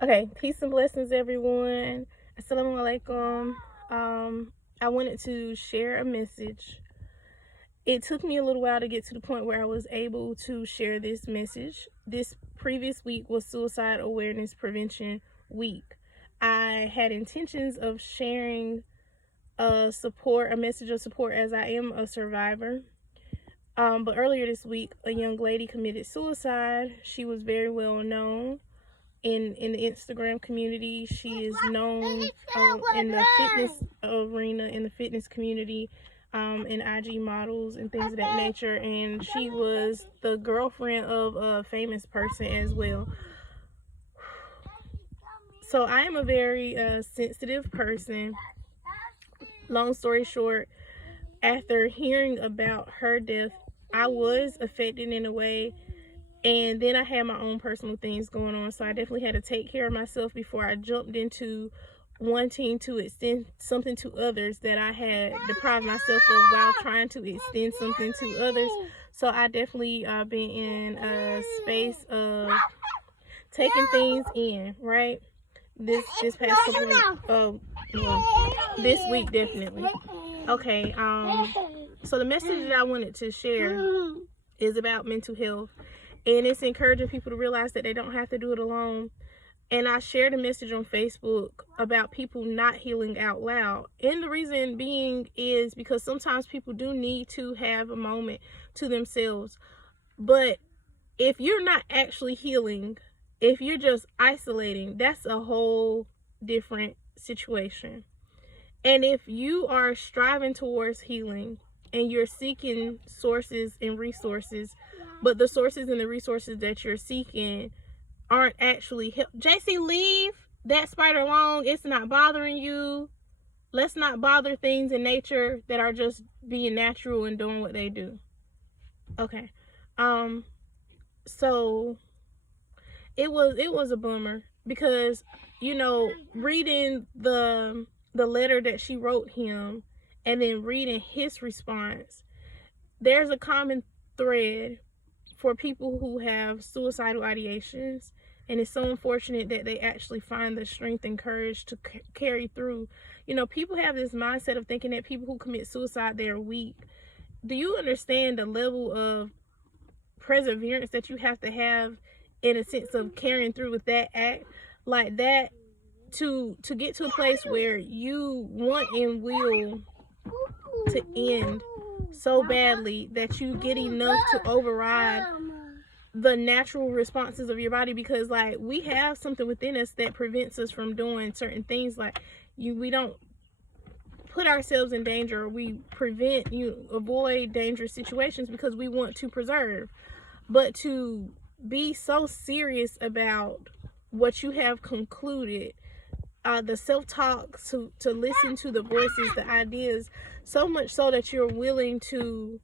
Okay, peace and blessings, everyone. Assalamu alaikum. I wanted to share a message. It took me a little while to get to the point where I was able to share this message. This previous week was Suicide Awareness Prevention Week. I had intentions of sharing a message of support, as I am a survivor. But earlier this week, a young lady committed suicide. She was very well known in the Instagram community. She is known in the fitness arena, in the fitness community, in IG models and things of that nature. And she was the girlfriend of a famous person as well. So I am a very sensitive person. Long story short, after hearing about her death, I was affected in a way. And then I had my own personal things going on. So I definitely had to take care of myself before I jumped into wanting to extend something to others that I had deprived myself of while trying to extend something to others. So I definitely been in a space of taking things in, right? This past couple this week definitely. Okay, so the message that I wanted to share is about mental health. And it's encouraging people to realize that they don't have to do it alone. And I shared a message on Facebook about people not healing out loud. And the reason being is because sometimes people do need to have a moment to themselves. But if you're not actually healing, if you're just isolating, that's a whole different situation. And if you are striving towards healing and you're seeking sources and resources, but the sources and the resources that you're seeking aren't actually help. JC, leave that spider alone. It's not bothering you. Let's not bother things in nature that are just being natural and doing what they do. Okay. So it was a bummer because, reading the letter that she wrote him and then reading his response, there's a common thread for people who have suicidal ideations, and it's so unfortunate that they actually find the strength and courage to carry through. People have this mindset of thinking that people who commit suicide, they're weak. Do you understand the level of perseverance that you have to have in a sense of carrying through with that act like that, to get to a place where you want and will to end so badly that you get enough to override the natural responses of your body? Because we have something within us that prevents us from doing certain things. We don't put ourselves in danger, or we avoid dangerous situations because we want to preserve. But to be so serious about what you have concluded, the self-talk, to listen to the voices, the ideas, so much so that you're willing to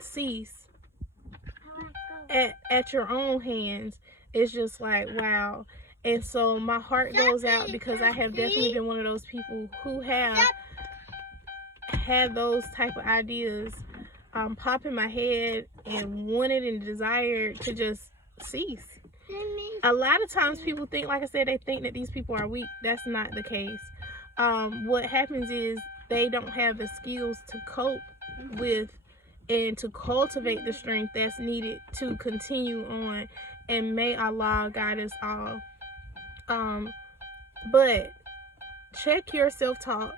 cease at your own hands, is just like, wow. And so my heart goes out because I have definitely been one of those people who have had those type of ideas pop in my head and wanted and desired to just cease. A lot of times people think, like I said, they think that these people are weak. That's not the case. What happens is they don't have the skills to cope with and to cultivate the strength that's needed to continue on. And may Allah guide us all. But check your self-talk.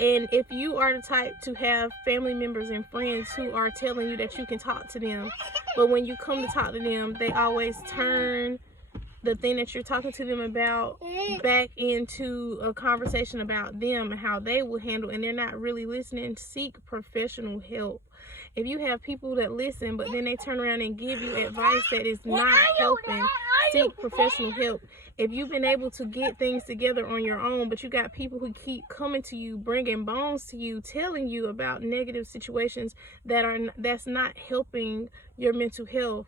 And if you are the type to have family members and friends who are telling you that you can talk to them, but when you come to talk to them, they always turn the thing that you're talking to them about back into a conversation about them and how they will handle, and they're not really listening, seek professional help. If you have people that listen, but then they turn around and give you advice that is not helping, seek professional help. If you've been able to get things together on your own, but you got people who keep coming to you, bringing bones to you, telling you about negative situations that's not helping your mental health,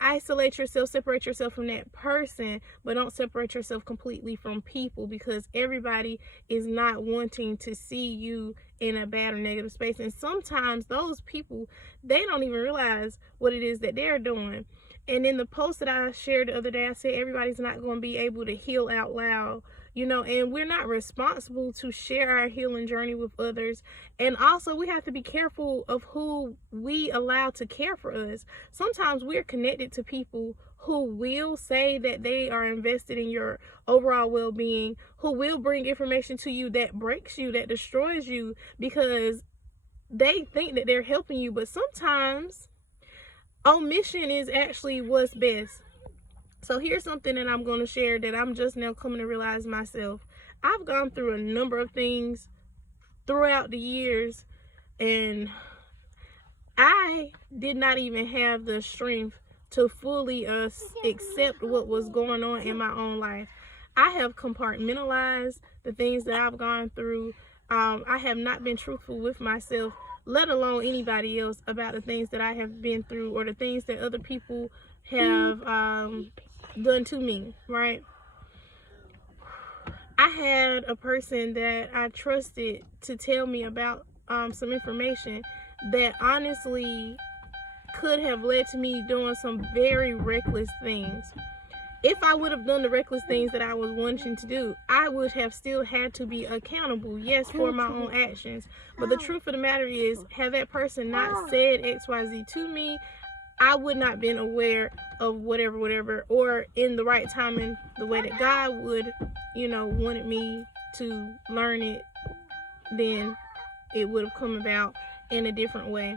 isolate yourself, separate yourself from that person, but don't separate yourself completely from people, because everybody is not wanting to see you in a bad or negative space. And sometimes those people, they don't even realize what it is that they're doing. And in the post that I shared the other day, I said everybody's not going to be able to heal out loud, you know, and we're not responsible to share our healing journey with others. And also, we have to be careful of who we allow to care for us. Sometimes we're connected to people who will say that they are invested in your overall well-being, who will bring information to you that breaks you, that destroys you, because they think that they're helping you. But sometimes omission is actually what's best. So here's something that I'm going to share that I'm just now coming to realize myself. I've gone through a number of things throughout the years, and I did not even have the strength to fully accept what was going on in my own life. I have compartmentalized the things that I've gone through. I have not been truthful with myself, let alone anybody else, about the things that I have been through or the things that other people have done to me, right? I had a person that I trusted to tell me about some information that honestly could have led to me doing some very reckless things. If I would have done the reckless things that I was wanting to do, I would have still had to be accountable, yes, for my own actions. But the truth of the matter is, had that person not said XYZ to me, I would not been aware of whatever, or in the right timing, the way that God would, you know, wanted me to learn it, then it would have come about in a different way.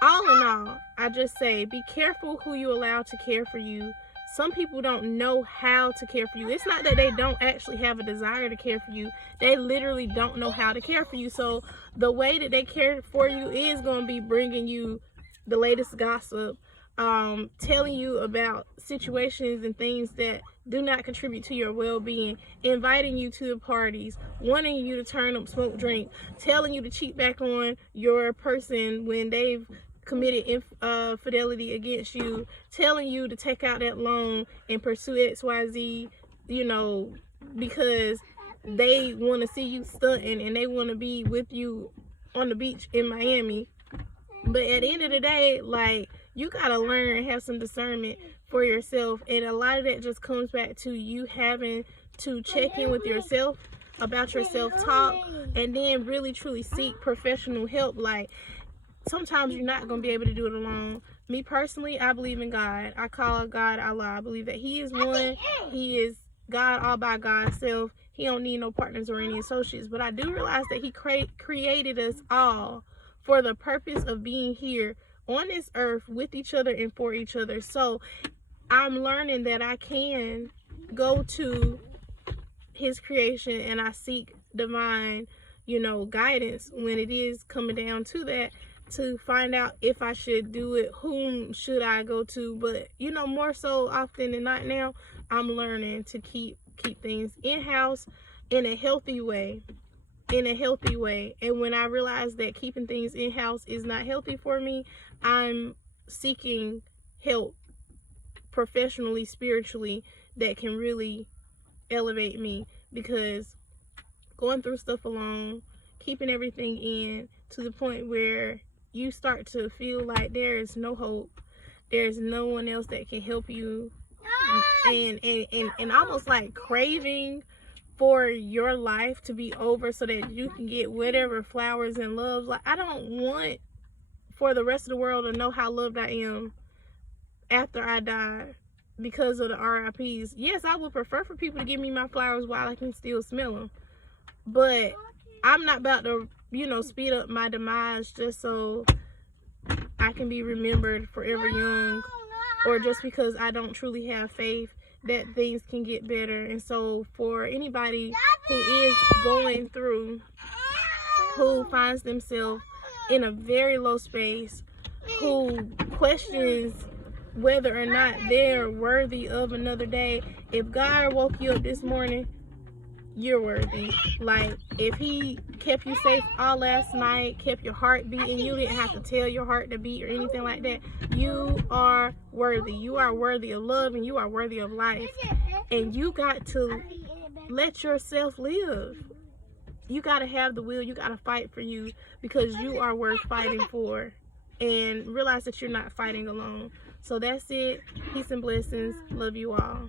All in all, I just say, be careful who you allow to care for you. Some people don't know how to care for you. It's not that they don't actually have a desire to care for you. They literally don't know how to care for you. So the way that they care for you is going to be bringing you the latest gossip, telling you about situations and things that do not contribute to your well-being, inviting you to the parties, wanting you to turn up, smoke, drink, telling you to cheat back on your person when they've committed infidelity against you, telling you to take out that loan and pursue XYZ, you know, because they want to see you stunting and they want to be with you on the beach in Miami. But at the end of the day, like, you gotta learn and have some discernment for yourself, and a lot of that just comes back to you having to check in with yourself about your self-talk, and then really truly seek professional help. Like, sometimes you're not going to be able to do it alone. Me personally, I believe in God. I call God Allah. I believe that He is one. He is God all by God's self. He don't need no partners or any associates. But I do realize that He created us all for the purpose of being here on this earth with each other and for each other. So I'm learning that I can go to His creation and I seek divine, you know, guidance when it is coming down to that, to find out if I should do it, whom should I go to. But, you know, more so often than not now, I'm learning to keep things in-house in a healthy way. And when I realize that keeping things in-house is not healthy for me, I'm seeking help professionally, spiritually, that can really elevate me. Because going through stuff alone, keeping everything in to the point where you start to feel like there is no hope, there's no one else that can help you, and almost like craving for your life to be over so that you can get whatever flowers and love. Like, I don't want for the rest of the world to know how loved I am after I die because of the RIPs. Yes, I would prefer for people to give me my flowers while I can still smell them, but I'm not about to, you know, speed up my demise just so I can be remembered forever young, or just because I don't truly have faith that things can get better. And so for anybody who is going through, who finds themselves in a very low space, who questions whether or not they're worthy of another day, if God woke you up this morning, you're worthy. Like, if He kept you safe all last night, kept your heart beating, you didn't have to tell your heart to beat or anything like that, you are worthy. You are worthy of love, and you are worthy of life. And you got to let yourself live. You got to have the will. You got to fight for you, because you are worth fighting for. And realize that you're not fighting alone. So that's it. Peace and blessings. Love you all.